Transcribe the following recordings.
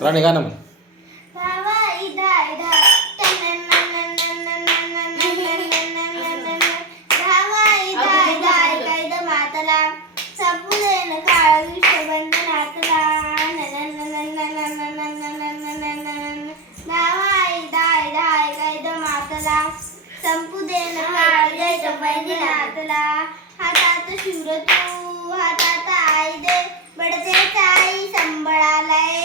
राणी गाणं म्हण. संपुदेन काळजाच्या बैजनातला हातात शिवर तू हातात आई दे बडते आई संबळालाय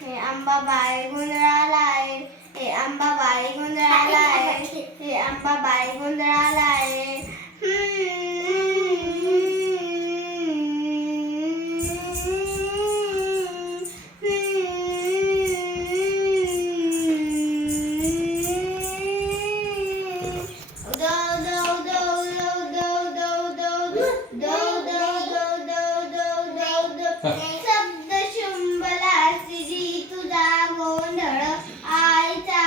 हे अंबाबाई गुंजळालाय हे अंबाबाई गुंजळालाय हे अंबाबाई गुंजळालाय शब्द शुंभला श्री तुझा गोंधळ आईचा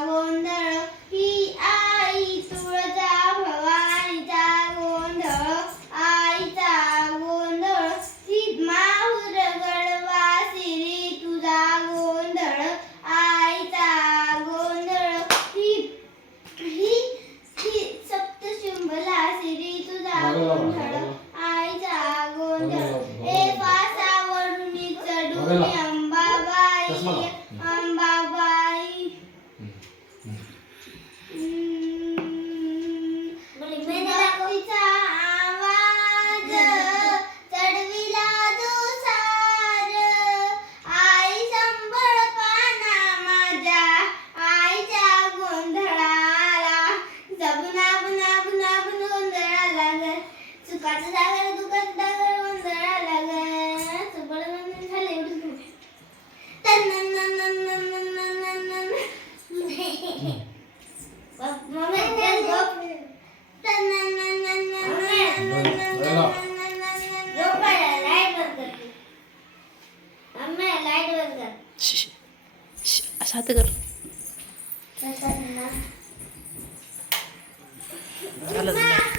गोंधळ ही आई तुळजा भवानीचा गोंधळ आईचा गोंधळ ही माहुर गडवा श्री तुझा गोंधळ आईचा गोंधळ ही ही ही सप्त शुंभला श्री तुझा गोंधळ आईचा गोंधळ अंबाबाई अंबाबाई मेधावीचा आवाज चढविला दुसार आई संबळ पाना माझ्या आईच्या गोंधळाला जबुना बुना बुना बुन गोंधळाला ग सुखाचं सागर दुखाचं सागर गोंधळाला ग सुबळ झाले एवढंच असं हात कर झालं